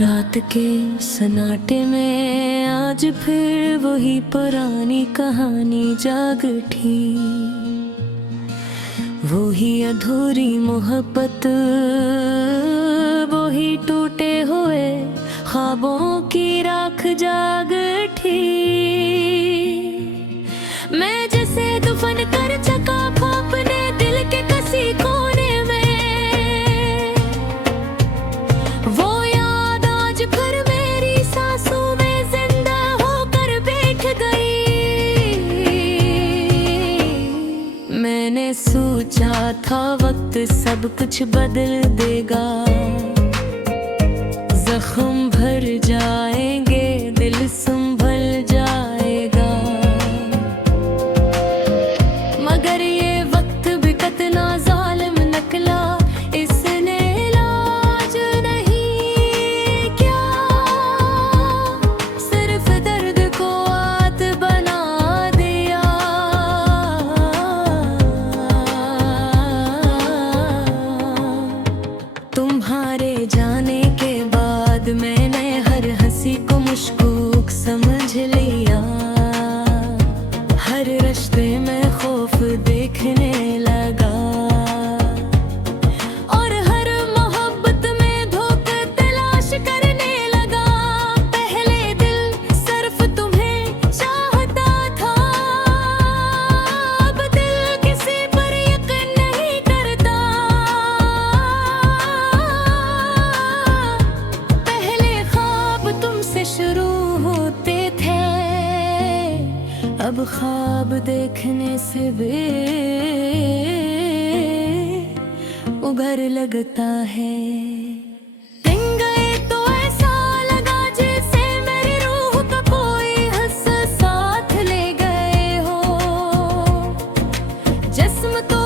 रात के सन्नाटे में आज फिर वही पुरानी कहानी जाग उठी। वही अधूरी मोहब्बत, वही टूटे हुए ख्वाबों की राख जाग उठी। मैं जैसे दफन कर चका अपने दिल के किसी कोने में, वो याद आज फिर मेरी सांसों में जिंदा होकर बैठ गई। मैंने सोचा था वक्त सब कुछ बदल देगा, जख्म भर जाएंगे, दिल संभल जाएगा। मगर ये वक्त भी कितना जालिम निकला, इसने इलाज नहीं क्या, सिर्फ दर्द को आदत बना दिया। तुम्हारे जाने के बाद मैंने हर हंसी को मुश्कूक समझ लिया। हर रिश्ते में खौफ देखने लगा, और हर मोहब्बत में धोखा तलाश करने लगा। पहले दिल सिर्फ तुम्हें चाहता था, अब दिल किसी पर यकीन नहीं करता। पहले ख्वाब तुमसे शुरू होते थे, अब ख्वाब देखने से भी उगर लगता है। दिन गए तो ऐसा लगा जैसे मेरी रूह का कोई हिस्सा साथ ले गए हो। जिस्म तो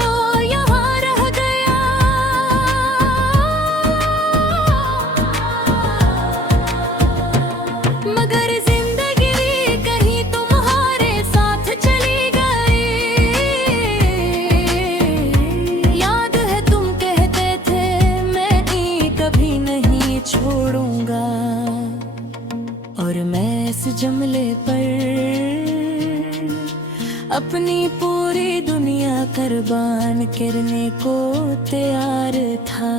यहाँ रह गया, मगर जिंदगी कहीं तुम्हारे साथ चली गई। याद है तुम कहते थे मैं कभी नहीं छोड़ूंगा, और मैं इस जुमले पर अपनी पूरी दुनिया कुर्बान करने को तैयार था।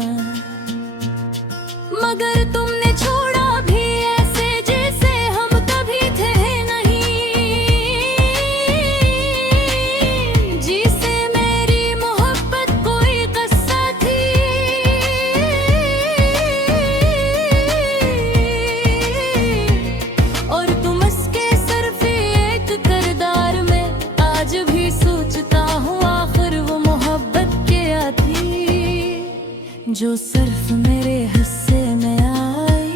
मगर तुमने छोड़ा भी ऐसे जैसे हम कभी थे नहीं, जिसे मेरी मोहब्बत कोई किस्सा थी। और तुम इसके सिर्फ एक किरदार में आज भी सोचता हूँ आखिर वो मोहब्बत क्या थी, जो सिर्फ मेरे हिस्से में आई,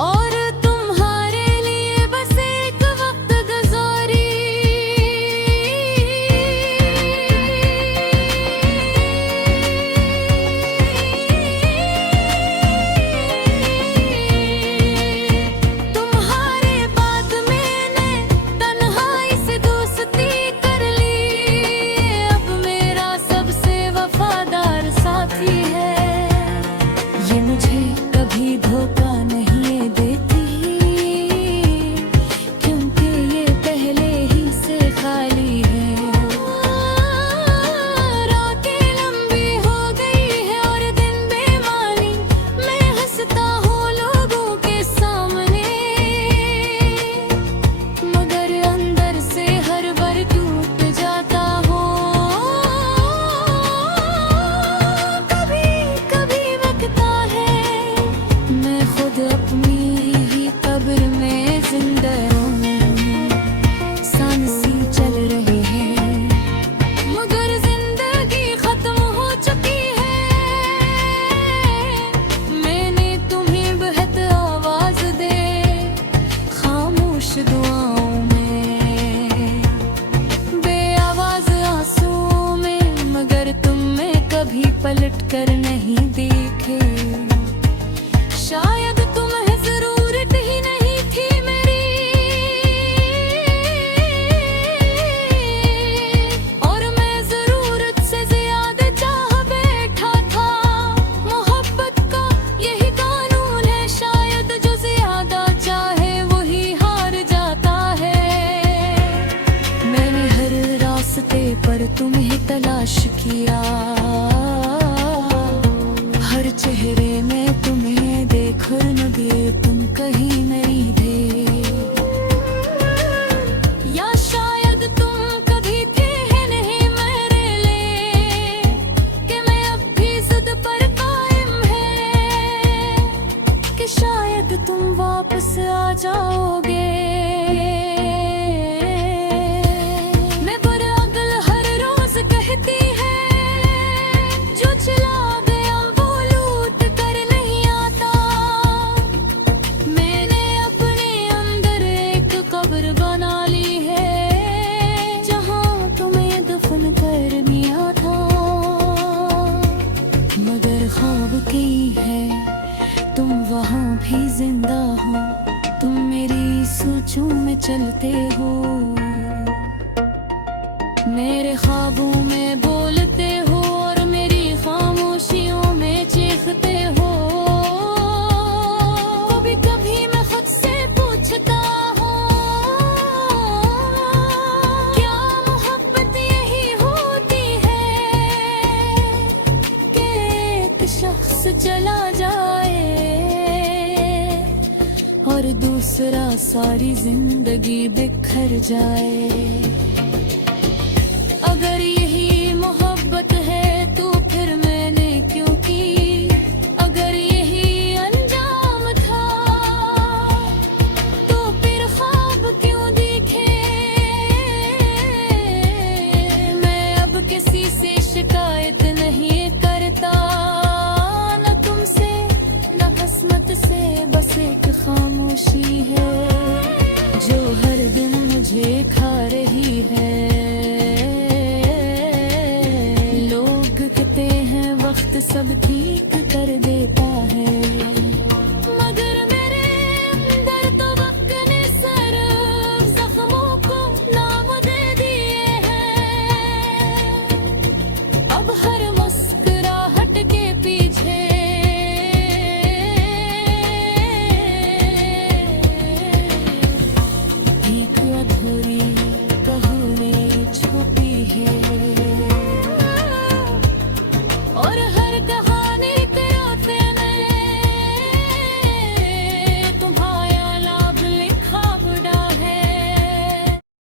और तुम्हारे लिए बस एक वक्त गुजारी। तुम्हारे बाद मैंने तन्हाई से दोस्ती कर ली, अब मेरा सबसे वफादार साथी है। पर तुम्हें तलाश किया, हर चेहरे में तुम्हें देख न गए, तुम कहीं नहीं थे। या शायद तुम कभी थे नहीं मेरे लिए, कि मैं अब भी जिद पर कायम है, कि शायद तुम वापस आ जाओगे। मैं बरअगल हर रोज कहती है, जो चला गया वो लूट कर नहीं आता। मैंने अपने अंदर एक कब्र बना ली है, जहाँ तुम्हें दफन कर दिया था। मगर ख्वाब की है तुम वहाँ भी जिंदा हो, तुम मेरी सोचों में चलते हो, मेरे ख्वाबों में बोलते हो और मेरी खामोशियों में चीखते हो। कभी कभी मैं खुद से पूछता हूँ, क्या मोहब्बत यही होती है, कि एक शख्स चला जाए और दूसरा सारी जिंदगी बिखर जाए। अगर यही मोहब्बत है तो फिर मैंने क्यों की, अगर यही अंजाम था तो फिर ख्वाब क्यों दिखे। मैं अब किसी से शिकायत नहीं करता, न तुमसे न किस्मत से, बस एक खामोशी है जो हर दिन मुझे खा रही है। कहते हैं वक्त सब ठीक कर देता है, मगर मेरे अंदर तो वक्त ने सिर्फ जख्मों को नाम दे दिए हैं। अब हर मुस्कुराहट के पीछे एक अधूरी